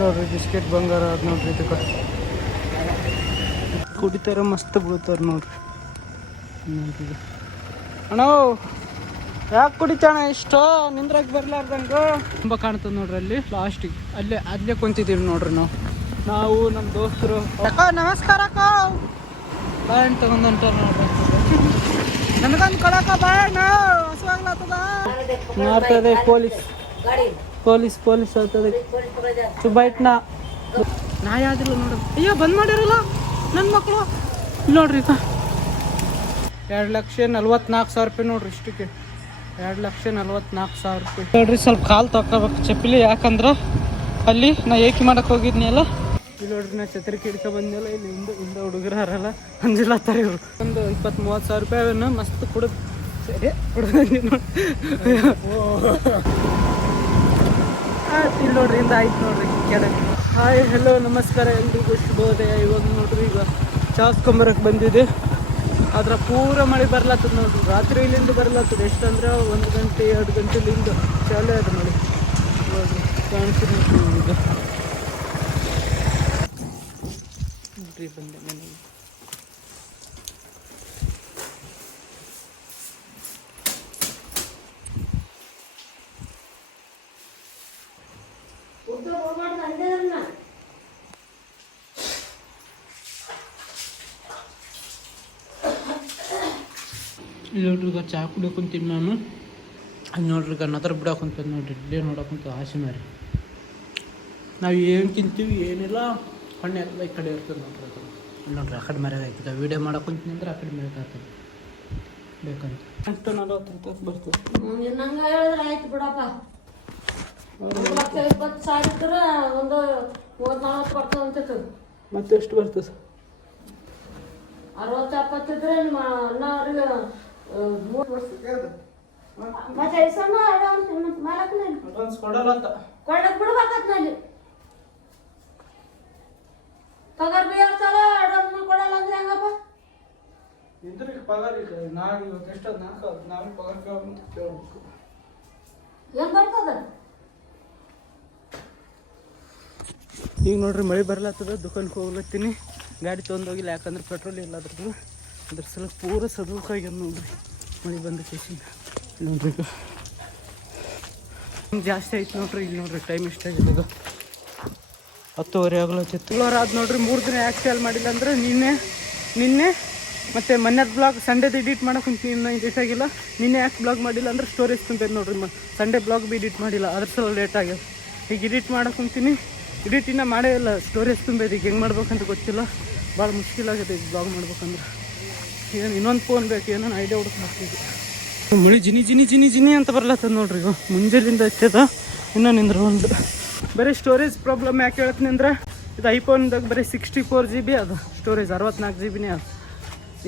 ನೋಡ್ರಿ ಬಿಸ್ಕೆಟ್ ಬಂಗಾರ ಅದು ನೋಡ್ರಿ ಇದಕ್ಕೆ ಕುಡಿತಾರ ಮಸ್ತ್ ಬೀಳ್ತಾರ ನೋಡ್ರಿ. ನೋಡ್ರಿ ಅಣ್ಣ ಯಾಕೆ ಕುಡಿತಾಣ ಇಷ್ಟು ನಿಂದ್ರಾಗ ಬರ್ಲಾರ್ದಂಗ ತುಂಬ ಕಾಣ್ತದೆ ನೋಡ್ರಿ. ಅಲ್ಲಿ ಲಾಸ್ಟಿಗೆ ಅಲ್ಲೇ ಕುಂತಿದ್ದೀವಿ ನೋಡ್ರಿ ನಾವು ನಮ್ಮ ದೋಸ್ತರು. ಅಕ್ಕ ನಮಸ್ಕಾರ ಅಕ್ಕ ಬಾಯ್ ತಗೊಂಡಂಟಾರ ನೋಡ್ರಿ. ನನಗೊಂದು ಕೊಡಕ ಬಾಯಣ್ಣ ಹಸುವಾಗ್ಲತ್ತದ ಮಾಡ್ತದೆ ಪೊಲೀಸ್ ಆಗ್ತದೆ ಸುಬ್ಬಾಯ್ಟ್ನ ನಾ ಯಾವ್ದಿಲ್ಲ ನೋಡ್ರಿ. ಅಯ್ಯೋ ಬಂದ್ ಮಾಡಿರಲ್ಲ ನನ್ನ ಮಕ್ಕಳು. ನೋಡ್ರಿ 2,44,000 ರೂಪಾಯಿ ನೋಡ್ರಿ ಇಷ್ಟಕ್ಕೆ. 2,44,000 ರೂಪಾಯಿ ನೋಡ್ರಿ. ಸ್ವಲ್ಪ ಕಾಲು ತೊಗೋಬೇಕು ಚಪ್ಪಲಿ, ಯಾಕಂದ್ರೆ ಅಲ್ಲಿ ನಾ ಏಕಿ ಮಾಡಕ್ಕೆ ಹೋಗಿದ್ನಿ ಅಲ್ಲ. ಇಲ್ಲಿ ನೋಡ್ರಿ ನಾ ಛತ್ರಿ ಕಿಡ್ಕ ಬಂದಿಲ್ಲ. ಇಲ್ಲಿ ಹಿಂದೆ ಹುಡುಗರು ಹಾರಲ್ಲ ಅಂಜಿಲ್ಲತ್ತಾರ ಇವರು. ಒಂದು 20-30 ರೂಪಾಯಿನ ಮಸ್ತ್ ಕುಡಿದು ಸರಿ ಕುಡ್ದು ಇಲ್ಲಿ ನೋಡ್ರಿ ಹಿಂದೆ ಆಯ್ತು ನೋಡ್ರಿ ಕೆಳಗೆ. ಹಾಯ್ ಹೆಲೋ ನಮಸ್ಕಾರ ಎಲ್ರಿಗೂ ಶುಭೋದಯ. ಇವಾಗ ನೋಡ್ರಿ ಈಗ ಚಾಸ್ಕೊಂಬರಕ್ಕೆ ಬಂದಿದೆ. ಅದ್ರ ಪೂರ ಮಳೆ ಬರ್ಲತ್ತದ ನೋಡ್ರಿ. ರಾತ್ರಿ ಇಲ್ಲಿಂದ ಬರ್ಲತ್ತದ. ಎಷ್ಟಂದ್ರೆ 1 ಗಂಟೆ 2 ಗಂಟೆಲಿಂದ ಚಾಲೇ ಅದು ಮಳೆ ನೋಡ್ರಿ. ಕಾಣಿಸ್ತೀನಿ ಈಗ ನೋಡ್ರಿ ಬಂದೆ ಮನೆಗೆ. ಇಲ್ಲಿ ನೋಡ್ರಿ ಈಗ ಚಾ ಕುಡಿಯೋಕೊಂತೀನಿ ನಾನು. ಅಲ್ಲಿ ನೋಡ್ರಿ ಈಗ ನದರ್ ಬಿಡೋಕೊಂತೀನಿ ನೋಡ್ರಿ. ಇಲ್ಲೇ ನೋಡೋಕೊಂತ ಆಸೆ ಮಾರಿ ನಾವು ಏನು ತಿಂತೀವಿ ಏನಿಲ್ಲ ಹಣ್ಣೆಲ್ಲ ಈ ಕಡೆ ಇರ್ತದೆ ನೋಡ್ರಿ. ಅದು ಇಲ್ಲಿ ನೋಡ್ರಿ ಆ ಕಡೆ ಮರ್ಯಾದ ಆಯ್ತದ. ವೀಡಿಯೋ ಮಾಡೋಕೊಂತೀನಿ ಅಂದ್ರೆ ಆ ಕಡೆ ಮರ್ಯಾದ ಆಗ್ತದೆ ಬೇಕಂತ. 40 ರೂಪಾಯಿ ಬರ್ತದೆ. ನಂಗೆ ಹೇಳಿದ್ರೆ ಆಯ್ತು ಬಿಡಪ್ಪ. 1,20,000 ಇದ್ರೆ ಒಂದು 30-40 ಬರ್ತದೆ ಅಂತ. ಮತ್ತೆ ಎಷ್ಟು ಬರ್ತದೆ? 60-70 ಇದ್ರೆ ಅಣ್ಣವ್ರಿಗೆ 3 ವರ್ಷ ಮತ್ತೆ ಸಣ್ಣ ಅಡ್ವಾನ್ಸ್ ಕೊಡಲ್ಲ ಅಂತ ಕೊಡಕ್ ಬಿಡ್ಬೇಕತ್ ನಲ್ಲಿ ಪಗಾರ ಬೇರ್ತಲ್ಲ. ಅಡ್ವಾನ್ಸ್ ಕೊಡಲ್ಲ ಅಂದ್ರೆ ಹೆಂಗಪ್ಪ? ಇದ್ರಿಗೆ ಪಗಾರ ಈಗ ನಾನು ಇವತ್ತು ಎಷ್ಟೊತ್ತು ನಾವು ಪಗಾರ ಕೇಳಬೇಕು. ಏನು ಬರ್ತದ ಈಗ ನೋಡ್ರಿ ಮಳೆ ಬರ್ಲತ್ತದ. ದುಕಾನ್ಗೆ ಹೋಗ್ಲತ್ತೀನಿ. ಗಾಡಿ ತೊಗೊಂಡೋಗಿಲ್ಲ, ಯಾಕಂದ್ರೆ ಪೆಟ್ರೋಲ್ ಇಲ್ಲ ಅದ್ರದ್ದು. ಅದ್ರ ಸಲ ಪೂರ ಸದುಕಾಗ್ಯದ ನೋಡ್ರಿ ಮಳೆ ಬಂದ ಕೇಸಿಂದ. ನೋಡ್ರಿ ಈಗ ಜಾಸ್ತಿ ಆಯ್ತು ನೋಡ್ರಿ. ಇಲ್ಲಿ ನೋಡ್ರಿ ಟೈಮ್ ಎಷ್ಟಾಗಿದೆ ಈಗ 10:30 ಆಗ್ಲತ್ತಿತ್ತು. 7 ಆದ ನೋಡ್ರಿ. 3 ದಿನ ಯಾಕೆ ಸೇಲ್ ಮಾಡಿಲ್ಲ ಅಂದ್ರೆ ನಿನ್ನೆ ಮತ್ತು ಮೊನ್ನೆದು ಬ್ಲಾಗ್ ಸಂಡೇದು ಎಡಿಟ್ ಮಾಡೋಕೆ ಇನ್ನೂ ಎಡಿಟ್ ಆಗಿಲ್ಲ. ನಿನ್ನೆ ಯಾಕೆ ಬ್ಲಾಗ್ ಮಾಡಿಲ್ಲ ಅಂದ್ರೆ ಸ್ಟೋರೇಜ್ ತುಂಬಿದೆ ನೋಡ್ರಿ. ಸಂಡೇ ಬ್ಲಾಗ್ ಭೀ ಎಡಿಟ್ ಮಾಡಿಲ್ಲ, ಅದ್ರ ಸಲ ಲೇಟ್ ಆಗ್ಯದ. ಈಗ ಎಡಿಟ್ ಮಾಡೋಕೊಂತೀನಿ. ಎಡಿಟ್ ಇನ್ನೂ ಮಾಡೇ ಇಲ್ಲ, ಸ್ಟೋರೇಜ್ ತುಂಬಿದೆ. ಈಗ ಹೆಂಗೆ ಮಾಡ್ಬೇಕಂತ ಗೊತ್ತಿಲ್ಲ. ಭಾಳ ಮುಷ್ಕಿಲ್ ಆಗಿದೆ ಈಗ ಬ್ಲಾಗ್ ಮಾಡ್ಬೇಕಂದ್ರೆ. ಏನು ಇನ್ನೊಂದು ಫೋನ್ ಬೇಕು, ಏನೋ ಐಡಿಯಾ ಹುಡುಕ್ಬೇಕು. ಮಳೆ ಜಿನಿ ಅಂತ ಬರ್ಲತ್ತದ ನೋಡ್ರಿ. ಈಗ ಮುಂಜಾನಿಂದ ಹಚ್ಚದ ಇನ್ನೂ ನಿಂದ್ರೆ ಒಂದು ಬರೀ ಸ್ಟೋರೇಜ್ ಪ್ರಾಬ್ಲಮ್. ಯಾಕೆ ಹೇಳ್ತೀನಿ ಅಂದ್ರೆ ಇದು ಐಫೋನ್ದಾಗ ಬರೀ 64 GB ಅದು ಸ್ಟೋರೇಜ್, 64 GB ಅದು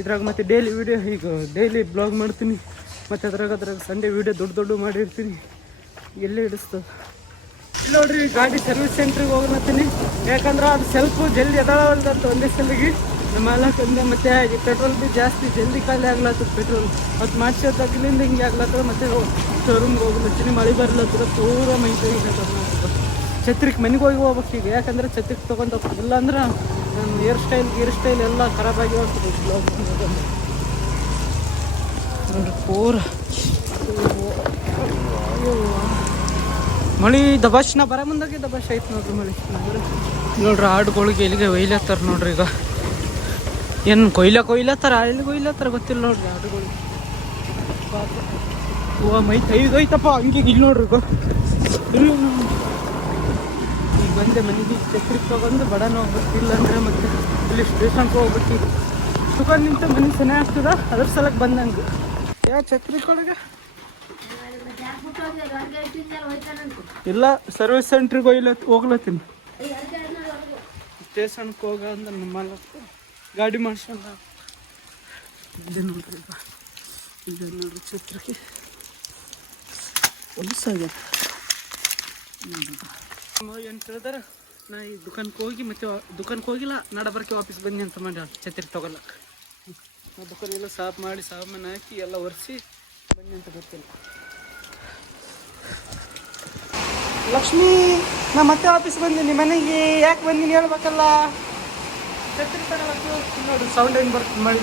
ಇದ್ರಾಗ. ಮತ್ತು ಡೈಲಿ ವೀಡಿಯೋ ಈಗ ಡೈಲಿ ಬ್ಲಾಗ್ ಮಾಡ್ತೀನಿ. ಮತ್ತು ಅದ್ರಾಗ ಸಂಡೇ ವೀಡಿಯೋ ದೊಡ್ಡ ಮಾಡಿರ್ತೀನಿ. ಎಲ್ಲೇ ಹಿಡಿಸ್ತದೆ. ಇಲ್ಲ ನೋಡ್ರಿ ಗಾಡಿ ಸರ್ವಿಸ್ ಸೆಂಟ್ರಿಗೆ ಹೋಗ್ಲತ್ತೀನಿ. ಯಾಕಂದ್ರೆ ಅದು ಸ್ವಲ್ಪ ಜಲ್ದಿ ಎದಾಳವಲ್ದಂತ ಒಂದೇ ಸಲಿಗೆ ನಮ್ಮ ಮಾಲಕಂದ. ಮತ್ತು ಪೆಟ್ರೋಲ್ ಭೀ ಜಾಸ್ತಿ ಜಲ್ದಿ ಖಾಲಿ ಆಗ್ಲತ್ತದ ಪೆಟ್ರೋಲ್. ಅದು ಮಾಡಿಸೋದಾಗ್ಲಿಂದ ಹಿಂಗೆ ಆಗ್ಲತ್ತದ. ಮತ್ತು ಶೋರೂಮ್ಗೆ ಹೋಗ್ಲತ್ತೀನಿ. ಮಳೆ ಬರ್ಲತ್ತದ ಪೂರ ಮೈ ಕೈ ಛತ್ರಿಗೆ ಮನೆಗೆ ಹೋಗ್ಬೇಕು ಈಗ. ಯಾಕಂದ್ರೆ ಛತ್ರಿಗೆ ತೊಗೊಂಡು ಇಲ್ಲ ಅಂದ್ರೆ ನನ್ನ ಹೇರ್ ಸ್ಟೈಲ್ ಎಲ್ಲ ಖರಾಬಾಗಿ ಹೋಗ್ತದೆ ನೋಡ್ರಿ ಪೂರ. ಮಳೆ ದಬಾಶ್ನ ಬರ ಮುಂದಾಗೆ ದಬಾಶ್ ಐತೆ ನೋಡ್ರಿ ಮಳೆ. ನೋಡ್ರಿ ಆಡುಗಳಿಗೆ ಇಲ್ಲಿಗೆ ಒಯ್ಲತ್ತಾರ ನೋಡ್ರಿ. ಈಗ ಏನು ಕೊಯ್ಲತ್ತಾರ ಎಲ್ಲಿಗೆ ಒಯ್ಲತ್ತಾರ ಗೊತ್ತಿಲ್ಲ ನೋಡ್ರಿ ಆಡುಗಳಿಗೆ. ಮೈ ಐತಪ್ಪ ಹಂಗೆ ಇಲ್ಲಿ ನೋಡ್ರಿ. ಇಲ್ಲಿ ಈಗ ಬಂದೆ ಮನೆಗೆ. ಛತ್ರಿಗೆ ತಗೊಂಡು ಬಡನ ಹೋಗ್ಬೇಕು, ಇಲ್ಲಾಂದ್ರೆ ಮತ್ತೆ ಇಲ್ಲಿ ಸ್ಟೇಷನ್ಗೆ ಹೋಗ್ಬೇಕು. ಈಗ ಸುಖ ನಿಂತ ಮನೆ ಚೆನ್ನಾಗಿ ಆಗ್ತದ, ಅದ್ರ ಸಲಕ್ಕೆ ಬಂದಂಗೆ. ಯಾವ ಛತ್ರಿ ಕೊಳಗೆ ಇಲ್ಲ ಸರ್ವಿಸ್ ಸೆಂಟ್ರಿಗೆ ಹೋಗ್ಲತ್ತೀನಿ. ಸ್ಟೇಷನ್ಗೆ ಹೋಗ ಅಂದ್ರೆ ನಮ್ಮ ಗಾಡಿ ಮಾಡ್ಸ್ಕೊಂಡು ಇದೆ ನೋಡ್ರಿ. ಈಗ ಇದೆ ನೋಡ್ರಿ ಛತ್ರಿಗೆ ಹೊಲಸಾಗ್ಯದ. ಏನು ಕೇಳಿದಾರೆ ನಾ ಈ ದುಕಾನ್ಗೆ ಹೋಗಿ ಮತ್ತೆ ದುಕಾನ್ಗೆ ಹೋಗಿಲ್ಲ, ನಡಬರ್ಕೆ ವಾಪಸ್ ಬನ್ನಿ ಅಂತ ಮಾಡಿ ಛತ್ರಿ ತೊಗೊಳಕ್ಕೆ. ದುಕಾನೆಲ್ಲ ಸಾಫ್ ಮಾಡಿ ಸಾಮಾನು ಹಾಕಿ ಎಲ್ಲ ಒರೆಸಿ ಬನ್ನಿ ಅಂತ ಗೊತ್ತಿಲ್ಲ. ಲಕ್ಷ್ಮಿ, ನಾ ಮತ್ತೆ ಆಫೀಸ್ ಬಂದೀನಿ. ಮನೆಗೆ ಯಾಕೆ ಬಂದೀನಿ ಹೇಳ್ಬೇಕಲ್ಲ. ಛತ್ರಿ ತಗೊಳತ್ತು ನೋಡ್ರಿ, ಸೌಂಡ್ ಹೆಂಗೆ ಬರ್ತದೆ ಮಳಿ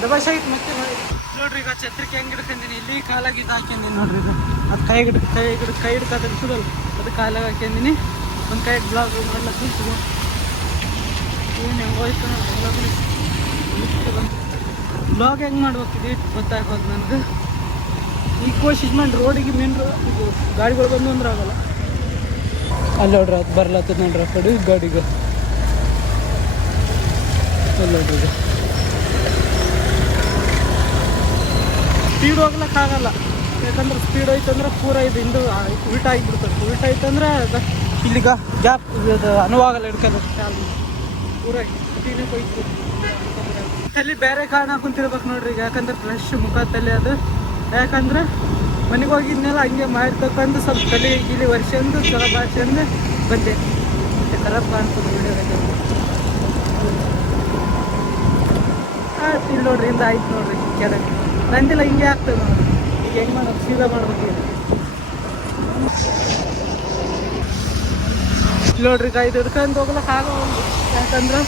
ದಬಾಶ್ ಆಯ್ತು ಮತ್ತೆ ಮಳಿ. ನೋಡ್ರಿ ಈಗ ಛತ್ರಿಗೆ ಹೆಂಗೆ ಹಿಡ್ಕೊಂಡೀನಿ, ಇಲ್ಲಿ ಕಾಲಾಗಿ ಇದು ಹಾಕ್ಯಂದೀನಿ ನೋಡ್ರಿ. ಇದು ಅದು ಕೈ ಹಿಡ್ಕೋದಿರ್ತದಲ್ಲ, ಅದು ಕಾಲಾಗಿ ಹಾಕ್ಯಂದೀನಿ. ಒಂದು ಕೈ ಬ್ಲಾಗ್ ಮಾಡ್ಲತ್ತಿತ್ತು. ಏನು ಹೆಂಗೆ ಹೋಯ್ತು ನೋಡ್ರಿ ಬ್ಲಾಗ್ ಹೆಂಗೆ ಮಾಡ್ಬೇಕಿದೆ ಗೊತ್ತಾಗೋದು ನನಗೆ. ಈಗ ಕೋಶಿಶ್ ಮಾಡಿ ರೋಡಿಗೆ ಮೇನ್ ಇದು ಗಾಡಿಗಳು ಬಂದು ಅಂದ್ರೆ ಆಗಲ್ಲ. ಅಲ್ಲಿ ನೋಡ್ರಿ ಅದು ಬರ್ಲತ್ತದ ನೋಡ್ರಿ ಆ ಕಡೆ ಗಾಡಿಗೆ. ಅಲ್ಲಿ ನೋಡ್ರಿ ಇದು ಸ್ಪೀಡ್ ಹೋಗ್ಲಿಕ್ಕಾಗಲ್ಲ, ಯಾಕಂದ್ರೆ ಸ್ಪೀಡ್ ಐತಂದ್ರೆ ಪೂರ ಇದು ಹಿಂದೆ ಉಲ್ಟಾ ಆಗಿಬಿಡ್ತದೆ. ಉಲ್ಟಾ ಐತಂದ್ರೆ ಇಲ್ಲಿಗ ಗ್ಯಾಪ್ ಅದು ಅನುವಾಗಲ್ಲ ಹಿಡ್ಕೋದು ಕಾಲು ಪೂರ ಸ್ಪೀಡಿಗೆ ಹೋಯ್ತು. ತಲೆ ಬೇರೆ ಕಾರಣ ಕುಂತಿರ್ಬೇಕು ನೋಡ್ರಿ ಈಗ, ಯಾಕಂದ್ರೆ ಫ್ರೆಶ್ ಮುಖ ತಲೆ ಅದು. ಯಾಕಂದ್ರೆ ಮನೆಗೆ ಹೋಗಿದ್ನೆಲ್ಲ ಹಂಗೆ ಮಾಡ್ತಕ್ಕಂದು ಸ್ವಲ್ಪ ತಲೆ ಇಲ್ಲಿ ವರ್ಷಂದು ಚಲೋ ಭಾಷೆಂದು ಬಂದೆ. ಮತ್ತೆ ಖರಾಬ್ ಕಾಣ್ತದೆ ವಿಡಿಯೋದಾಗ. ಆಯ್ತು ಇಲ್ಲಿ ನೋಡ್ರಿ, ಹಿಂದೆ ಆಯ್ತು ನೋಡ್ರಿ ಕೆಳಗೆ. ನಂದಿಲ್ಲ ಹಿಂಗೆ ಆಗ್ತದೆ ನೋಡ್ರಿ. ಈಗ ಹೆಂಗೆ ಮಾಡೋದು, ಸೀದಾ ಮಾಡ್ಬೇಕು. ಇಲ್ಲಿ ನೋಡ್ರಿ ಈಗ ಇದು ಹಿಡ್ಕೊಂಡು ಹೋಗ್ಲಕ್ಕೆ ಆಗೋಲ್ಲ, ಯಾಕಂದ್ರೆ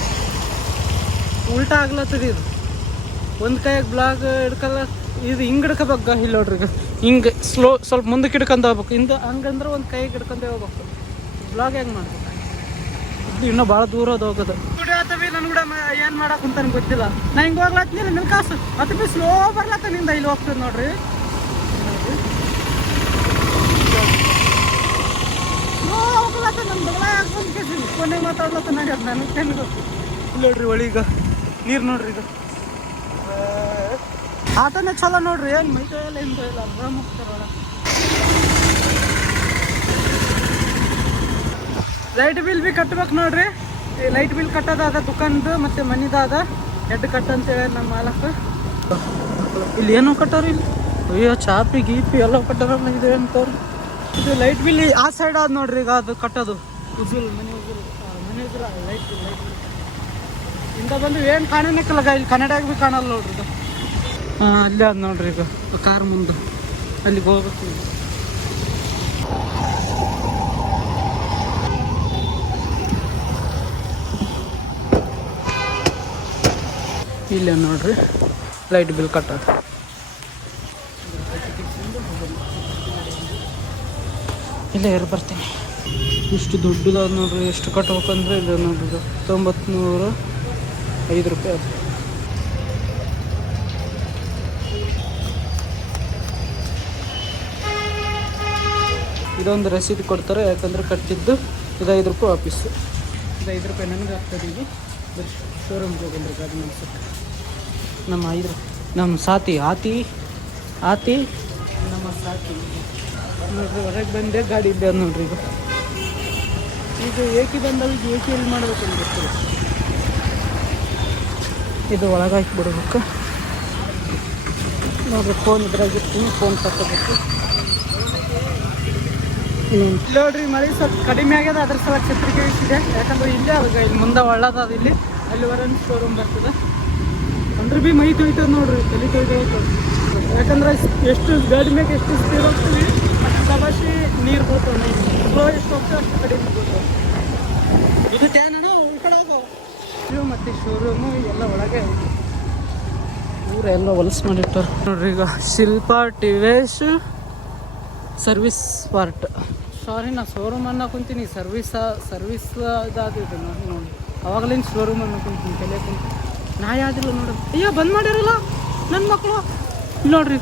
ಉಲ್ಟಾ ಆಗ್ಲತ್ತದ ಇದು. ಒಂದು ಕೈಯಾಗ ಬ್ಲಾಗ್ ಹಿಡ್ಕಲ್ಲ, ಇದು ಹಿಂಗೆ ಹಿಡ್ಕೋಬೇಕು. ಇಲ್ಲಿ ನೋಡ್ರಿ ಈಗ ಹಿಂಗೆ ಸ್ವಲ್ಪ ಮುಂದಕ್ಕೆ ಹಿಡ್ಕೊಂಡು ಹೋಗ್ಬೇಕು. ಹಿಂದೆ ಹಂಗಂದ್ರೆ ಒಂದು ಕೈಗೆ ಹಿಡ್ಕೊಂಡೇ ಹೋಗ್ಬೇಕು. ಬ್ಲಾಗ್ ಹೆಂಗೆ ಮಾಡ್ಬೇಕು, ಇನ್ನೂ ಭಾಳ ದೂರ ಅದು ಹೋಗೋದು. ಕುಡಿಯತ್ತವಿ ನನ್ ಕೂಡ ಏನು ಮಾಡಕ್ಕೆ ಅಂತ ಗೊತ್ತಿಲ್ಲ. ನಾ ಹಿಂಗೆ ಹೋಗ್ಲತ್ತೀನಿ ನಿನ್ನ ಕಾಸು ಅದು ಬಿ ಸ್ಲೋ ಬರ್ಲತ್ತ ನಿಂದ ಇಲ್ಲಿ ಹೋಗ್ತದೆ ನೋಡ್ರಿ. ಸ್ಲೋ ಹೋಗ್ಲತ್ತ ನನ್ನ ಬಗಲ ಹಾಕ್ಕೊಂಡು ಕೇಳ್ತೀನಿ, ಫೋನಾಗ ಮಾತಾಡ್ಲತ್ತ ನೋಡಿ. ಅದು ನನಗೆ ಏನು ಗೊತ್ತು. ಇಲ್ಲಿ ನೋಡ್ರಿ ಒಳಿ ಈಗ ನೀರು ನೋಡ್ರಿ. ಈಗ ಆಟನೇ ಚಲೋ ನೋಡ್ರಿ, ಏನು ಮೈಕೈ ಎಲ್ಲ ಹಿಂದೆ ಇಲ್ಲ ಆರಾಮ್ ಹೋಗ್ತಾರಲ್ಲ. ಲೈಟ್ ಬಿಲ್ ಬಿ ಕಟ್ಬೇಕು ನೋಡ್ರಿ. ಲೈಟ್ ಬಿಲ್ ಕಟ್ಟೋದಾದ ದುಕಾನ್ದು ಮತ್ತು ಮನಿದಾದ ಎಡ್ ಕಟ್ಟಂತೇಳಿ ನಮ್ಮ ಮಾಲಕ್ಕೆ. ಇಲ್ಲಿ ಏನೋ ಕಟ್ಟಾರ ಇಲ್ಲಿ, ಅಯ್ಯೋ ಚಾಪಿ ಗೀಪಿ ಎಲ್ಲ ಕಟ್ಟಾರಲ್ಲ. ಇದೆ ಅಂತವ್ರು ಇದು ಲೈಟ್ ಬಿಲ್ ಆ ಸೈಡ್ ಆದ ನೋಡ್ರಿ. ಈಗ ಅದು ಕಟ್ಟೋದು ಉಜುಲ್ ಮನೆ ಉಜುಲ್ ಲೈಟ್ ಬಿಲ್ ಇಂದ ಬಂದು ಏನು ಕಾಣೋನಕ್ಕಲ್ಲ. ಇಲ್ಲಿ ಕನ್ನಡಾಗ ಭೀ ಕಾಣಲ್ಲ ನೋಡ್ರಿ ಇದು. ಹಾಂ ಅಲ್ಲೇ ಅದು ನೋಡ್ರಿ ಈಗ ಕಾರ್ ಮುಂದೆ ಅಲ್ಲಿಗೆ ಹೋಗ್ಬೇಕು. ಇಲ್ಲೇ ನೋಡ್ರಿ ಲೈಟ್ ಬಿಲ್ ಕಟ್ಟೋದು. ಇಲ್ಲೇ ಬರ್ತೀನಿ. ಇಷ್ಟು ದುಡ್ಡುದಾದ ನೋಡ್ರಿ. ಎಷ್ಟು ಕಟ್ಬೇಕಂದ್ರೆ ಇಲ್ಲ ನೋಡ್ರಿ, 905 ರೂಪಾಯಿ ಅದು. ಇದೊಂದು ರಸೀದಿ ಕೊಡ್ತಾರೆ, ಯಾಕಂದ್ರೆ ಕಟ್ಟಿದ್ದು. ಇದು 5 ರೂಪಾಯಿ ವಾಪೀಸು. ಇದು 5 ರೂಪಾಯಿ ನನಗೆ ಆಗ್ತದೆ. ಈಗ ಬರೀ ಶೋರೂಮ್ಗೆ ಹೋಗಂದ್ರೆ ಗಾಡಿ ಮಾಡ್ಸಕ್ಕೆ. ನಮ್ಮ ಸಾತಿ ಆತಿ ನಮ್ಮ ಸಾತಿ ನೋಡ್ರಿ. ಹೊರಗೆ ಬಂದೆ ಗಾಡಿ ಇದ್ದೆ ಅದು ನೋಡ್ರಿ. ಈಗ ಏಕಿ ಬಂದಾಗ ಏಕಿ ಎಲ್ಲಿ ಮಾಡ್ಬೇಕು ಅಂತ ಗೊತ್ತಿಲ್ಲ. ಇದು ಒಳಗೆ ಹಾಕಿ ಬಿಡ್ಬೇಕು ನೋಡ್ರಿ. ಫೋನ್ ಇದ್ರಾಗಿರ್ತೀನಿ, ಫೋನ್ ತಗೋಬೇಕು. ನೋಡ್ರಿ ಮಳೆ ಸ್ವಲ್ಪ ಕಡಿಮೆ ಆಗ್ಯದ, ಅದ್ರ ಸಲ ಛತ್ರಿ ಇಳಿಸಿದೆ. ಯಾಕಂದ್ರೆ ಇಲ್ಲೇ ಅವಾಗ ಇಲ್ಲಿ ಮುಂದೆ ಒಳ್ಳೇದ ಇಲ್ಲಿ ಅಲ್ಲಿವರೆಗೆ ಶೋರೂಮ್ ಬರ್ತದೆ. ಅಂದ್ರೆ ಭೀ ಮೈ ತೊಯ್ತದ ನೋಡ್ರಿ, ತಲೆ ತೊಯ್ತದ. ಯಾಕಂದ್ರೆ ಎಷ್ಟು ಗಾಡಿ ಮ್ಯಾಗ ಎಷ್ಟು ಸ್ಪೀಡ್ ಹೋಗ್ತೀವಿ ಅಷ್ಟು ಸಬಾಷಿ ನೀರು ಬರ್ತವೆ. ಮೈ ಸ್ಲೋ ಎಷ್ಟು ಹೋಗ್ತವೆ ಅಷ್ಟು ಕಡಿಮೆ ಬರ್ತವೆ. ಇದು ಟ್ಯಾನ ಉಳ್ಕೊಳೋದು ಇವು ಮತ್ತು ಶೋರೂಮು ಎಲ್ಲ ಒಳಗೆ ಊರೆಲ್ಲ ಹೊಲಸು ಮಾಡಿಟ್ಟಾರ ನೋಡ್ರಿ. ಈಗ ಶಿಲ್ಪ ಟಿವೇಶ್ ಸರ್ವಿಸ್ ಪಾರ್ಟ್. ಸಾರಿ ನಾ ಶೋರೂಮ್ ಅನ್ನೋ ಕುಂತೀನಿ, ಸರ್ವಿಸ್ ಇದಾದಿದೆ ನೋಡಿ. ಅವಾಗಲಿಂದ ಶೋರೂಮ್ ಅನ್ನೋ ಕುಂತೀನಿ, ತಲೆ ಕುಂತೀನಿ. ನಾ ಯಾವ್ದಿಲ್ಲ ನೋಡ್ರಿ. ಅಯ್ಯೋ ಬಂದ್ ಮಾಡಿರಲ್ಲ ನನ್ನ ಮಕ್ಕಳು. ನೋಡ್ರಿ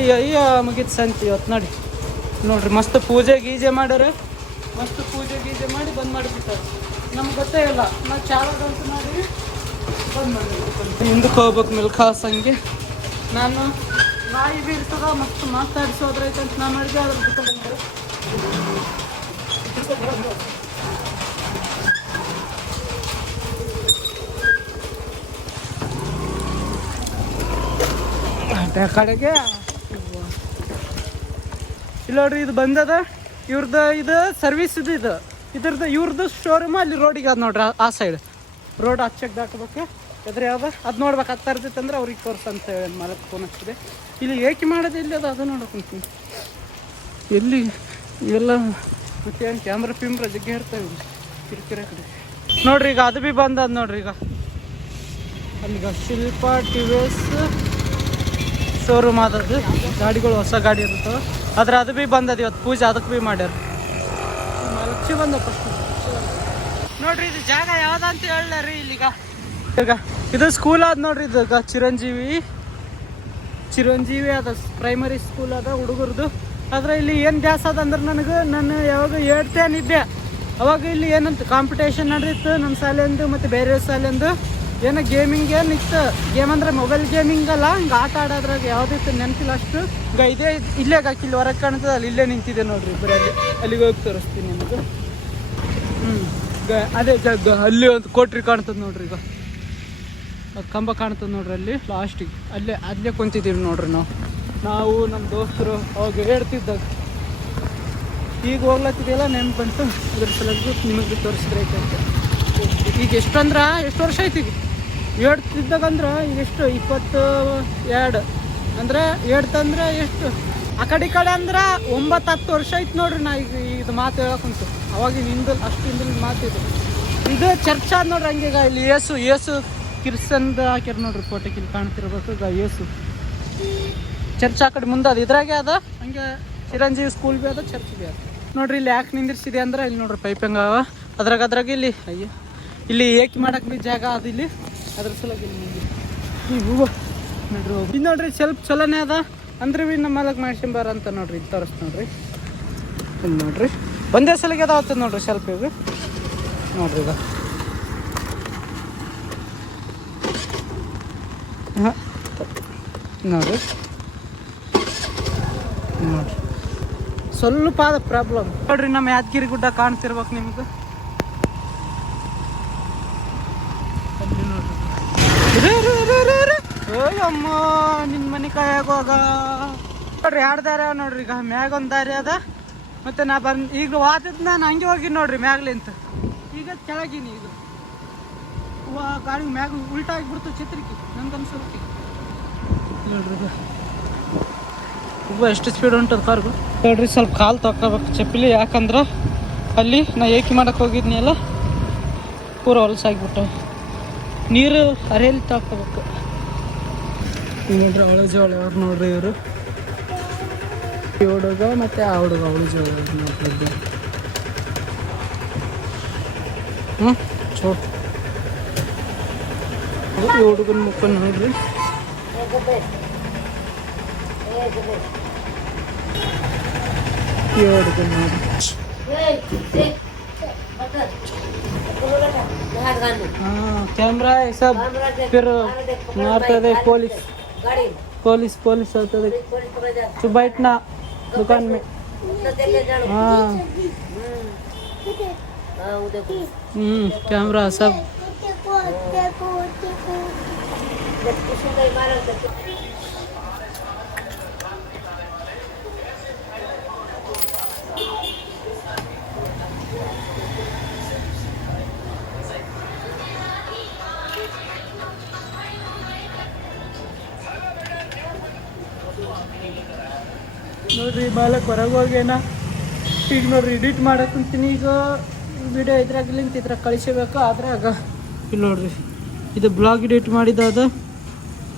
ಈಗ ಅಯ್ಯ ಮುಗಿತು ಸಂತಿ ಇವತ್ತು ನೋಡಿ. ನೋಡ್ರಿ ಮಸ್ತ್ ಪೂಜೆ ಗೀಜೆ ಮಾಡ್ಯಾರ. ಮಸ್ತ್ ಪೂಜೆ ಗೀಜೆ ಮಾಡಿ ಬಂದ್ ಮಾಡಿಬಿಡ್ತಾರೆ. ನಮ್ಗೆ ಗೊತ್ತೇ ಇಲ್ಲ. ನಾವು ಚಾಲದಂತ ಮಾಡಿ ಬಂದ್ ಮಾಡಿಬಿಡ್ತಾರೆ. ಹಿಂದಕ್ಕೆ ಹೋಗ್ಬೇಕು ಮಿಲ್ಖಾಸ್ ಹಂಗೆ. ನಾನು ನಾಯಿ ಬಿ ಇರ್ತದ ಮಸ್ತ್ ಮಾತಾಡಿಸೋದ್ರೈತೆ ಅಂತ ನಾನು ಮಾಡಿದೆ. ಅದ್ರ ಕಡೆಗೆ ಇಲ್ಲ ನೋಡ್ರಿ. ಇದು ಬಂದದ ಇವ್ರದ್ದು, ಇದು ಸರ್ವಿಸ್ ಇದ್ರದ್ದು ಇವ್ರದ್ದು ಶೋರೂಮ್ ಅಲ್ಲಿ ರೋಡಿಗೆ ಅದ ನೋಡ್ರಿ. ಆ ಸೈಡ್ ರೋಡ್ ಆಚೆಗೆ ದಾಟಬೇಕು. ಅದ್ರ ಯಾವ್ದು ಅದು ನೋಡ್ಬೇಕು ಹತ್ತು ಇರ್ತೈತೆ ಅಂದ್ರೆ ಅವ್ರಿಗೆ ತೋರ್ಸು ಅಂತ ಹೇಳಿ ಮಾಲಕ್ ಫೋನ್ ಹಚ್ಚಿದೆ. ಇಲ್ಲಿ ಏಕೆ ಮಾಡೋದು ಇಲ್ಲಿ ಅದು ನೋಡೋಕೊಂತೀನಿ ಎಲ್ಲಿ ಇವೆಲ್ಲ ಮತ್ತೆ ಏನು ಕ್ಯಾಮ್ರಾ ಪಿಮ್ರಾ ಜಗ್ಗಿ ಇರ್ತವೆ ಕಿರಿಕಿರಿ ಕಡೆ ನೋಡ್ರಿ. ಈಗ ಅದು ಭೀ ಬಂದದ ನೋಡ್ರಿ. ಈಗ ಅಲ್ಲಿಗ ಶಿಲ್ಪ ಟಿವಿಎಸ್ ಶೋರೂಮ್ ಆದದ್ದು ಗಾಡಿಗಳು ಹೊಸ ಗಾಡಿ ಇರ್ತವೆ. ಆದ್ರೆ ಅದು ಭೀ ಬಂದದ ಇವತ್ತು ಪೂಜೆ ಅದಕ್ಕೆ ಭೀ ಮಾಡ್ಯಾರ. ಲಕ್ಷ ಬಂದ ಫಸ್ಟ್ ನೋಡ್ರಿ. ಇದು ಜಾಗ ಯಾವ್ದಂತ ಹೇಳರಿ ಇಲ್ಲಿಗ. ಈಗ ಇದು ಸ್ಕೂಲ್ ಆದ ನೋಡ್ರಿ. ಇದು ಈಗ ಚಿರಂಜೀವಿ ಅದ ಪ್ರೈಮರಿ ಸ್ಕೂಲ್ ಅದ ಹುಡುಗರದು. ಆದ್ರೆ ಇಲ್ಲಿ ಏನು ದ್ಯಾಸ ಅದ ಅಂದ್ರೆ ನಾನು ಯಾವಾಗ ಹೇಳ್ತೇನಿದ್ದೆ ಅವಾಗ ಇಲ್ಲಿ ಏನಂತ ಕಾಂಪಿಟೇಷನ್ ನಡೆದಿತ್ತು ನಮ್ಮ ಶಾಲೆಯಿಂದ ಮತ್ತು ಬೇರೆ ಶಾಲೆಯಿಂದ. ಏನೋ ಗೇಮಿಂಗ್ ಏನಿತ್ತು. ಗೇಮ್ ಅಂದರೆ ಮೊಬೈಲ್ ಗೇಮಿಂಗ್ ಅಲ್ಲ, ಹಿಂಗೆ ಆಟ ಆಡೋದ್ರಾಗ ಯಾವುದಿತ್ತು ನೆನಪಿಲ್ಲ ಅಷ್ಟು. ಈಗ ಇದೇ ಇಲ್ಲೇ ಇಲ್ಲಿ ಹೊರಗೆ ಕಾಣ್ತದೆ ಅಲ್ಲಿ ಇಲ್ಲೇ ನಿಂತಿದೆ ನೋಡ್ರಿ. ಬರೀ ಅಲ್ಲಿಗೆ ಹೋಗಿ ತೋರಿಸ್ತೀನಿ ನಿಮಗೆ. ಅದೇ ಅಲ್ಲಿ ಒಂದು ಕೋಟ್ರಿ ಕಾಣ್ತದೆ ನೋಡ್ರಿ. ಈಗ ಕಂಬ ಕಾಣ್ತದೆ ನೋಡ್ರಿ ಅಲ್ಲಿ ಲಾಸ್ಟಿಗೆ. ಅಲ್ಲೇ ಕುಂತಿದ್ದೀವಿ ನೋಡ್ರಿ ನಾವು ನಮ್ಮ ದೋಸ್ತರು ಅವಾಗ ಹೇಳ್ತಿದ್ದಾಗ. ಈಗ ಹೋಗ್ಲತ್ತಿದೆಯಲ್ಲ ನೆನ್ಪು ಬಂತು, ಅದ್ರ ಸಲುವಾಗಿ ನಿಮಗೆ ತೋರಿಸಿದ್ರೆ ಐತೆ ಅಂತ. ಈಗ ಎಷ್ಟು ವರ್ಷ ಐತಿ ಈಗ ಹೇಳ್ತಿದ್ದಾಗಂದ್ರೆ ಈಗ ಎಷ್ಟು 22 ಅಂದ್ರೆ ಹೇಳ್ತಂದ್ರೆ ಎಷ್ಟು ಆ ಕಡೆ ಅಂದ್ರೆ 9-10 ವರ್ಷ ಐತಿ ನೋಡ್ರಿ. ನಾ ಈಗ ಇದು ಮಾತು ಹೇಳಕ್ಕಂತು ಅವಾಗ ಹಿಂದಲ್ ಅಷ್ಟು ಹಿಂದಲ್ ಮಾತಿದ್ದು. ಇದು ಚರ್ಚ್ ಆದ ನೋಡ್ರಿ. ಹಂಗೆ ಈಗ ಇಲ್ಲಿ ಏಸು ಕಿರ್ಸಂದ ಹಾಕ್ಯಾರ ನೋಡ್ರಿ ಫೋಟೋಕ್ಕೆ. ಇಲ್ಲಿ ಕಾಣ್ತಿರ್ಬೇಕು ಈಗ ಏಸು ಚರ್ಚ್ ಆ ಕಡೆ ಮುಂದೆ ಅದು ಇದ್ರಾಗೆ ಅದ. ಹಂಗೆ ಚಿರಂಜೀವಿ ಸ್ಕೂಲ್ ಭೀ ಅದ, ಚರ್ಚ್ ಭೀ ಅದ ನೋಡ್ರಿ. ಇಲ್ಲಿ ಯಾಕೆ ನಿಂದಿರ್ಸಿದೆ ಅಂದ್ರೆ ಇಲ್ಲಿ ನೋಡ್ರಿ ಪೈಪ್ ಹೆಂಗ ಅದ್ರಾಗ ಇಲ್ಲಿ ಇಲ್ಲಿ ಏಕೆ ಮಾಡಕ್ಕೆ ಭೀ ಜಾಗ ಅದು ಇಲ್ಲಿ. ಅದ್ರ ಸಲುವಾಗಿ ಈ ಹೂವು ನೋಡ್ರಿ ಇದು ನೋಡ್ರಿ ಸ್ವಲ್ಪ ಚಲೋನೇ ಅದ ಅಂದ್ರೆ ಭೀ ನಮ್ಮ ಮಲಗ್ ಮಾಡ್ಕೊಂಬಾರ ಅಂತ ನೋಡ್ರಿ. ಇದು ತೋರಿಸ್ ನೋಡ್ರಿ. ಇಲ್ಲಿ ನೋಡ್ರಿ ಒಂದೇ ಸಲಿಗೆ ಅದಾವತ್ತದ ನೋಡ್ರಿ ಸ್ವಲ್ಪ ಈಗ ನೋಡ್ರಿ. ಈಗ ಹಾಂ ನೋಡ್ರಿ ಸ್ವಲ್ಪ ಆದ ಪ್ರಾಬ್ಲಮ್ ನೋಡ್ರಿ. ನಮ್ಮ ಯಾದಗಿರಿ ಗುಡ್ಡ ಕಾಣ್ತಿರ್ಬೇಕು ನಿಮ್ಗೆ. ಅಲ್ಲಿ ನೋಡ್ರಿ ಅಮ್ಮ ನಿನ್ನ ಮನೆ ಕಾಯಾಗೋಗ ನೋಡ್ರಿ 2 ದಾರಿ ಅವ ನೋಡ್ರಿ. ಈಗ ಮ್ಯಾಗ ಒಂದು ದಾರಿ ಅದ ಮತ್ತೆ ನಾ ಈಗ ವಾತದ ನಾನು ಹಂಗೆ ಹೋಗಿನಿ ನೋಡ್ರಿ ಮ್ಯಾಗ್ಲಿಂತ. ಈಗ ಕೆಳಗಿನಿ ಈಗ ಗಾಡಿ ಮ್ಯಾಗ ಉಲ್ಟಾ ಆಗಿಬಿಡ್ತು ಛತ್ರಿಕೆ ನಂಗೆ ಅನ್ಸೋಕೆ ನೋಡ್ರಿ. ಎಷ್ಟು ಸ್ಪೀಡ್ ಹೊಂಟದ ಕಾರ್ಗು ನೋಡ್ರಿ. ಸ್ವಲ್ಪ ಕಾಲು ತೊಗೋಬೇಕು ಚಪ್ಪಲಿ, ಯಾಕಂದ್ರೆ ಅಲ್ಲಿ ನಾ ಏಕೆ ಮಾಡಕ್ಕೆ ಹೋಗಿದ್ನಿ ಅಲ್ಲ ಪೂರ ಹೊಲಸಾಗಿಬಿಟ್ಟ. ನೀರು ಹರಿಯಲ್ಲಿ ತೊಗೋಬೇಕು ನೋಡ್ರಿ. ಅವಳ ಜೋಳ ಅವ್ರು ನೋಡ್ರಿ. ಇವರು ಈ ಹುಡುಗ ಮತ್ತು ಆ ಹುಡುಗ ಅವಳ ಜೋಳ ನೋಡ್ರಿ. ಚೋಟ್ ಈ ಹುಡುಗನ ಮುಖ ನೋಡ್ರಿ. कैमरा ये सब फिर मारते थे पुलिस आते थे तो बैठना दुकान में. हाँ कैमरा सब ನೋಡ್ರಿ. ಬಾಲಕ್ ಹೊರಗೆ ಹೋಗ್ಯಾನ. ಈಗ ನೋಡ್ರಿ ಎಡಿಟ್ ಮಾಡಕ್ಕೆ ಕುಂತೀನಿ. ಈಗ ವಿಡಿಯೋ ಇದ್ರಾಗಲಿಂತ ಇದ್ರಾಗ ಕಳಿಸಬೇಕು. ಅದ್ರಾಗ ಇಲ್ಲಿ ನೋಡ್ರಿ ಇದು ಬ್ಲಾಗ್ ಎಡಿಟ್ ಮಾಡಿದ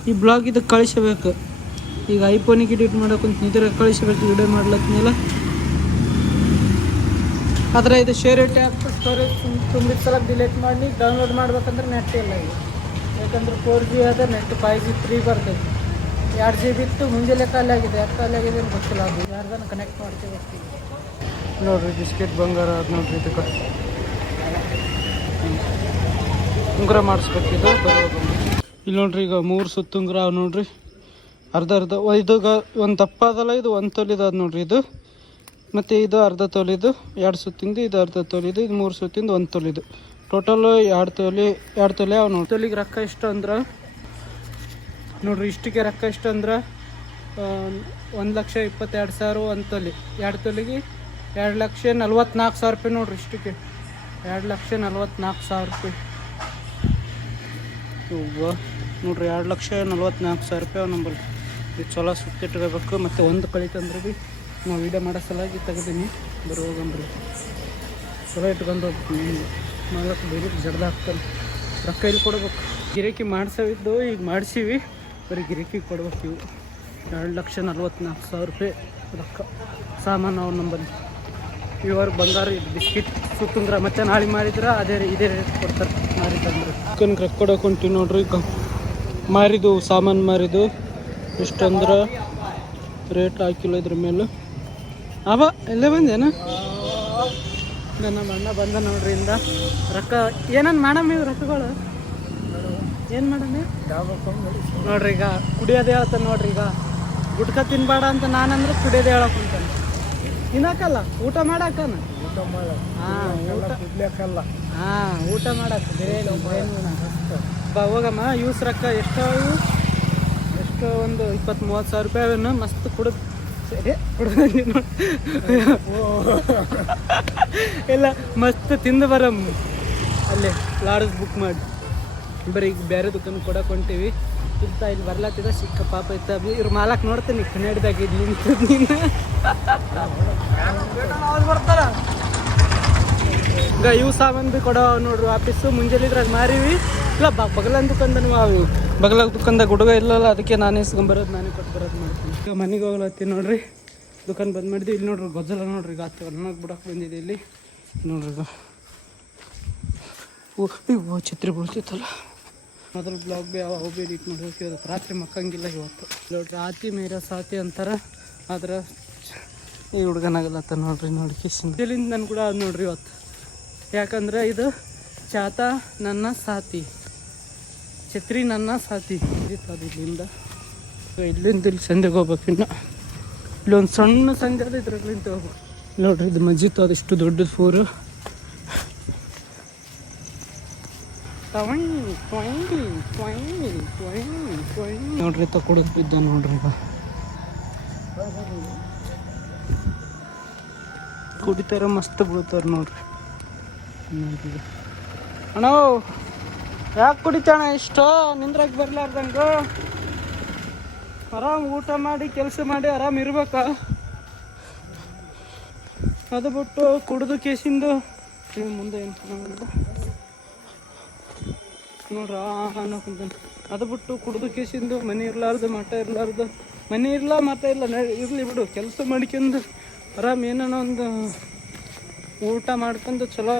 ಈ ಬ್ಲಾಗ್ ಇದಕ್ಕೆ ಕಳಿಸಬೇಕು. ಈಗ ಐಫೋನಿಗೆ ಎಡಿಟ್ ಮಾಡಕ್ಕೆ ಕುಂತೀನಿ, ಇದ್ರಾಗ ಕಳಿಸಬೇಕು ವಿಡಿಯೋ ಮಾಡ್ಲತ್ತೀನಿಲ್ಲ. ಆದರೆ ಇದು ಶೇರ್ ಟ್ಯಾಪ್ ಸ್ಟೋರೇಜ್ ತುಂಬಿದ ಸಲ ಡಿಲೀಟ್ ಮಾಡಿ ಡೌನ್ಲೋಡ್ ಮಾಡ್ಬೇಕಂದ್ರೆ ನೆಟ್ ಇಲ್ಲ ಈಗ. ಯಾಕಂದ್ರೆ 4G ಅದ, ನೆಟ್ 5G ಫ್ರೀ ಬರ್ತೈತಿ. 2GB ಇತ್ತು, ಮುಂಜಾನೆ ಖಾಲಿ ಆಗಿದೆ. ಯಾಕೆ ಖಾಲಿ ಆಗಿದೆ ಅಂತ ಗೊತ್ತಿಲ್ಲ. ಅದು ಯಾರ್ದನ್ನ ಕನೆಕ್ಟ್ ಮಾಡ್ತೀವಿ ನೋಡ್ರಿ. ಬಿಸ್ಕೆಟ್ ಬಂಗಾರ ಅದು ನೋಡ್ರಿ. ಇದಕ್ಕೆ ಉಂಗುರ ಮಾಡಿಸ್ಬೇಕಿದು. ಇಲ್ಲಿ ನೋಡ್ರಿ ಈಗ 3 ಸುತ್ತು ಉಂಗುರ ಅವು ನೋಡ್ರಿ. ಅರ್ಧ ಇದಾಗ ಒಂದು ದಪ್ಪ ಅದಲ್ಲ, ಇದು 1 ತೊಲಿದು ಅದು ನೋಡ್ರಿ. ಇದು ಮತ್ತು ಇದು ಅರ್ಧ ತೊಲಿದು 2 ಸುತ್ತಿಂದು, ಇದು ಅರ್ಧ ತೊಲಿದು, ಇದು 3 ಸುತ್ತಿಂದು 1 ತೊಲಿದು. ಟೋಟಲ್ 2 ತೊಲೆ ಅವು ನೋಡಿ. ತೊಲಿಗೆ ರೊಕ್ಕ ಎಷ್ಟು ಅಂದ್ರೆ ನೋಡ್ರಿ, ಇಷ್ಟಕ್ಕೆ ರೊಕ್ಕ ಎಷ್ಟು ಅಂದ್ರೆ 1,22,000 1 ತೊಲೆ. 2 ತೊಲಿಗೆ 2,44,000 ರೂಪಾಯಿ. ನೋಡ್ರಿ ಇಷ್ಟಕ್ಕೆ 2,44,000 ರೂಪಾಯಿ. ಇವ ನೋಡ್ರಿ 2,44,000 ರೂಪಾಯಿ ನಂಬಲ್ಲಿ. ಇದು ಚಲೋ ಸುತ್ತಿಟ್ಕೋಬೇಕು. ಮತ್ತು ಒಂದು ಕಳಿತಂದ್ರೆ ಭೀ ನಾವು ವೀಡಿಯೋ ಮಾಡೋ ಸಲಾಗಿ ತೆಗ್ದೀನಿ. ಬರುವಾಗಂಬ್ರಿ ಚಲೋ ಇಟ್ಕೊಂಡು ಹೋಗ್ತೀನಿ. ನಾಲ್ಕು ಬೇರೆ ಜಡ್ದು ಹಾಕ್ತಾನೆ. ರೊಕ್ಕ ಇಲ್ಲಿ ಕೊಡ್ಬೇಕು. ಗಿರಾಕಿ ಮಾಡ್ಸವಿದ್ದು ಈಗ ಮಾಡಿಸೀವಿ, ಬರೀ ಗಿರಾಕಿ ಕೊಡ್ಬೇಕು. ಇವು 2,44,000 ರೂಪಾಯಿ ರೊಕ್ಕ ಸಾಮಾನು ಅವ್ರು ನಂಬಲ್ಲಿ. ಇವರು ಬಂಗಾರ ಇದು ಬಿಸ್ಕಿಟ್ ಸುತ್ತಂದ್ರೆ ಮತ್ತೆ ನಾಳೆ ಮಾಡಿದ್ರೆ ಇದೇ ರೇಟ್ ಕೊಡ್ತಾರೆ. ಮಾರಿದಂದ್ರೆ ಚಿಕನ್ ರೊಕ್ಕ ಕೊಡೋಕೊಂತೀವಿ ನೋಡ್ರಿ. ಈಗ ಮಾರಿದು ಸಾಮಾನು ಮಾರಿದು ಎಷ್ಟಂದ್ರೆ ರೇಟ್ ಹಾಕಿಲ್ಲ ಇದ್ರ ಮೇಲೆ. ಎಲ್ಲೇ ಬಂದೇನ ನಮ್ಮ ಅಣ್ಣ ಬಂದ ನೋಡ್ರಿ. ಇಂದ ರೊಕ್ಕ ಏನನ್ನ ಮಾಡಮ್ಮ ಇವು ರೊಕ್ಕಗಳು ಏನು ಮಾಡಮ್ಮ ನೋಡ್ರಿ. ಈಗ ಕುಡಿಯೋದೇ ಹೇಳ್ತಾನೆ ನೋಡ್ರಿ. ಈಗ ಗುಟ್ಕ ತಿನ್ಬೇಡ ಅಂತ ನಾನಂದ್ರೆ ಕುಡಿಯೋದೇ ಹೇಳಕ್ ಕುಂತಾನೆ. ತಿನ್ನಕಲ್ಲ, ಊಟ ಮಾಡಕ್ಕನ. ಊಟ ಮಾಡಕ್ಕೆ ಬೇರೆ ಹೋಗಮ್ಮ. ಯೂಸ್ ರೊಕ್ಕ ಎಷ್ಟೋ ಒಂದು 20-30 ಸಾವಿರ ರೂಪಾಯಿ ಮಸ್ತ್ ಕುಡಿದು ಸರಿ ಕುಡ್ದು ಇಲ್ಲ ಮಸ್ತ್ ತಿಂದು ಬರಮ್ಮ. ಅಲ್ಲೇ ಲಾಡ್ಜ್ ಬುಕ್ ಮಾಡಿ ಬರೀ ಈಗ ಬೇರೆ ದುಕಾನ್ ಕೊಡಕ್ಕೆ ಹೊಂಟೀವಿ. ಇಂತ ಇಲ್ಲಿ ಬರ್ಲಾತಿದ ಸಿಕ್ಕ ಪಾಪ ಇತ್ತ. ಇವ್ರು ಮಾಲಕ್ ನೋಡ್ತೀನಿ ಕನ್ನಡದಾಗ ಇದು ನಿಂತದ್ದು ನೀನು ಬರ್ತಾರ. ಈಗ ಇವು ಸಾಮಾನು ಭೀ ಕೊಡೋ ನೋಡ್ರಿ ವಾಪಸ್ಸು. ಮುಂಜಾನೆ ಇದ್ರಾಗ ಮಾರೀವಿ. ಇಲ್ಲ ಬಗಲಂದು ದುಕಾನ್ದ ಅವು ಬಗಲಾಗ ದುಕಾನ್ದಾಗ ಹುಡುಗ ಇಲ್ಲಲ್ಲ, ಅದಕ್ಕೆ ನಾನೇ ಇಸ್ಕೊಂಬರೋದು ನಾನೇ ಕೊಟ್ಟು ಬರೋದು ಮಾಡ್ತೀನಿ. ಈಗ ಮನೆಗೆ ಹೋಗ್ಲತ್ತೀನಿ ನೋಡ್ರಿ. ದುಕಾನ್ ಬಂದ್ ಮಾಡಿದ್ವಿ. ಇಲ್ಲಿ ನೋಡ್ರಿ ಗೊಜ್ಜಲ ನೋಡ್ರಿ. ಈಗ ಆತ ನನಗೆ ಬಿಡಕ್ಕೆ ಬಂದಿದೆ ಇಲ್ಲಿ ನೋಡ್ರಿ. ಈಗ ಛತ್ರಿ ಬೀಳ್ತಿತ್ತಲ್ಲ. ಮೊದಲು ಬ್ಲಾಗ್ ಭೀ ಯಾವ ಭೀ ಎಡಿಟ್ ಮಾಡ್ಬೇಕು. ಇವತ್ತು ರಾತ್ರಿ ಮಕ್ಕಂಗಿಲ್ಲ. ಇವತ್ತು ನೋಡ್ರಿ ಆತಿ ಮೇರ ಸಾತಿ ಅಂತಾರೆ. ಆದ್ರೆ ಈ ಹುಡುಗನಾಗಲ್ಲತ್ತ ನೋಡ್ರಿ. ನೋಡಿ ಕಿಶಿಂದ ಇಲ್ಲಿಂದ ನಾನು ಕೂಡ ಅದು ನೋಡ್ರಿ ಇವತ್ತು. ಯಾಕಂದ್ರೆ ಇದು ಚಾತ ನನ್ನ ಸಾತಿ, ಛತ್ರಿ ನನ್ನ ಸಾತಿ ಅದು. ಇಲ್ಲಿಂದ ಇಲ್ಲಿ ಸಂಜೆಗೆ ಹೋಗ್ಬೇಕು. ಇನ್ನು ಇಲ್ಲೊಂದು ಸಣ್ಣ ಸಂಜೆ ಅದು ಇದ್ರಾಗ್ಲಿಂದ ಹೋಗ್ಬೇಕು. ನೋಡ್ರಿ ಇದು ಮಸ್ಜಿದ್ ಅದು ಇಷ್ಟು ದೊಡ್ಡದು ಫೋರು. ನೋಡ್ರಿ ತಕೊಡೋದು ಬಿದ್ದ ನೋಡ್ರಿ. ಈಗ ಕುಡಿತಾರ ಮಸ್ತ್ ಬೀಳ್ತಾರ ನೋಡ್ರಿ. ಅಣ್ಣ ಯಾಕೆ ಕುಡಿತಾಣ ಇಷ್ಟ ನಿಂದ್ರಾಗ ಬರ್ಲಾರ್ದಂಗ? ಆರಾಮ್ ಊಟ ಮಾಡಿ ಕೆಲಸ ಮಾಡಿ ಆರಾಮ್ ಇರ್ಬೇಕ. ಅದು ಬಿಟ್ಟು ಕುಡಿದು ಕೇಸಿಂದು ಮುಂದೆ ಏನು ನೋಡ್ರ ಅನ್ನೋಕಂತಾನೆ. ಅದು ಬಿಟ್ಟು ಕುಡಿದು ಕೇಸಿಂದು ಮನೆ ಇರ್ಲಾರ್ದು ಮಠ ಇರ್ಲಾರ್ದು. ಮನೆ ಇಲ್ಲ ಮಠ ಇಲ್ಲ ಇರಲಿ ಬಿಡು, ಕೆಲಸ ಮಾಡ್ಕೊಂಡು ಆರಾಮ್ ಏನೋ ಒಂದು ಊಟ ಮಾಡ್ಕೊಂಡು ಚಲೋ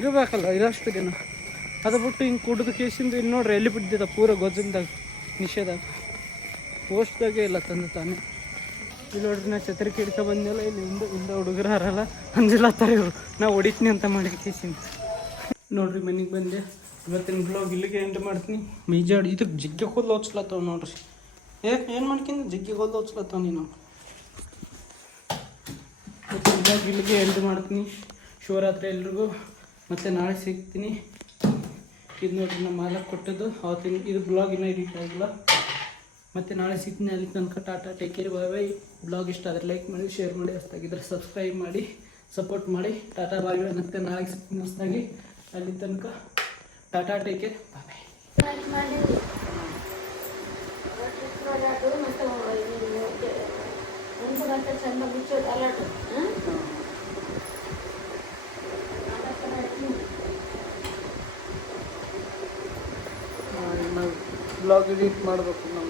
ಇರಬೇಕಲ್ಲ ಇರೋಷ್ಟು ದಿನ. ಅದು ಬಿಟ್ಟು ಹಿಂಗೆ ಕುಡಿದು ಕೇಸಿಂದು ಇಲ್ಲಿ ನೋಡ್ರಿ ಎಲ್ಲಿ ಬಿದ್ದಿದ್ದ ಪೂರ ಗೊಜ್ಜಲ್ದಾಗ ನಿಷೇಧಾಗ ಪೋಸ್ಟ್ದಾಗೆ ಇಲ್ಲ ತಂದು ತಾನೇ. ಇಲ್ಲಿ ನೋಡ್ರಿ ನಾ ಛತ್ರಿ ಕಿಡ್ಕ ಬಂದಿಲ್ಲ. ಇಲ್ಲಿ ಹಿಂದೆ ಹುಡುಗರು ಹಾರಲ್ಲ ಅಂಜಿಲ್ಲತ್ತಾರ ಇವರು. ನಾ ಹೊಡಿತೀನಿ ಅಂತ ಮಾಡಿ ಕೇಸಿಂದ ನೋಡ್ರಿ ಮನೆಗೆ ಬಂದೆ. ಇವತ್ತಿನ ಬ್ಲಾಗ್ ಇಲ್ಲಿಗೆ ಎಂಡ್ ಮಾಡ್ತೀನಿ. ಮೈಜಾಡ್ ಇದಕ್ಕೆ ಜಿಗ್ಗೆ ಕೂದಲು ಹೋಚ್ಲತ್ತವ ನೋಡ್ರಿ. ಏನು ಮಾಡ್ಕೊಂಡು ಜಿಗ್ಗೆ ಕೂದಲು ಹೋಚ್ಲತ್ತವ ನೀನು. ಇವತ್ತಿನ ಬ್ಲಾಗ್ ಇಲ್ಲಿಗೆ ಎಂಡ್ ಮಾಡ್ತೀನಿ. ಶಿವರಾತ್ರಿ ಎಲ್ರಿಗೂ. ಮತ್ತು ನಾಳೆ ಸಿಗ್ತೀನಿ. ಇದು ನೋಡ್ರಿ ನಮ್ಮ ಮಾಲಕ್ ಕೊಟ್ಟದ್ದು ಅವತ್ತಿನ. ಇದು ಬ್ಲಾಗ್ ಇನ್ನೂ ಎಡಿಟ್ ಆಗಿಲ್ಲ. ಮತ್ತು ನಾಳೆ ಸಿಗ್ತೀನಿ. ಅಲ್ಲಿ ತನಕ ಟಾಟಾ, ಟೇಕ್ ಕೇರ್, ಬಾಯ್ ಬಾಯ್. ಬ್ಲಾಗ್ ಇಷ್ಟ ಆದರೆ ಲೈಕ್ ಮಾಡಿ, ಶೇರ್ ಮಾಡಿ, ಹೊಸ್ದಾಗಿದ್ದರೆ ಸಬ್ಸ್ಕ್ರೈಬ್ ಮಾಡಿ ಸಪೋರ್ಟ್ ಮಾಡಿ. ಟಾಟಾ ಬಾಯ್ ಬಾಯ್. ಮತ್ತು ನಾಳೆ ಸಿಗ್ತೀನಿ ಹೊಸ್ದಾಗಿ. ಅಲ್ಲಿ ತನಕ ಟಾಟಾ, ಟೇಕ್ ಕೇರ್, ಬಾಯ್ ಬಾಯ್. ಚಂದ ಮುಚ್ಚೋದು ಅಲರ್ಟ್. ಬ್ಲಾಗ್ ಎಡಿಟ್ ಮಾಡಬೇಕು ನಾವು.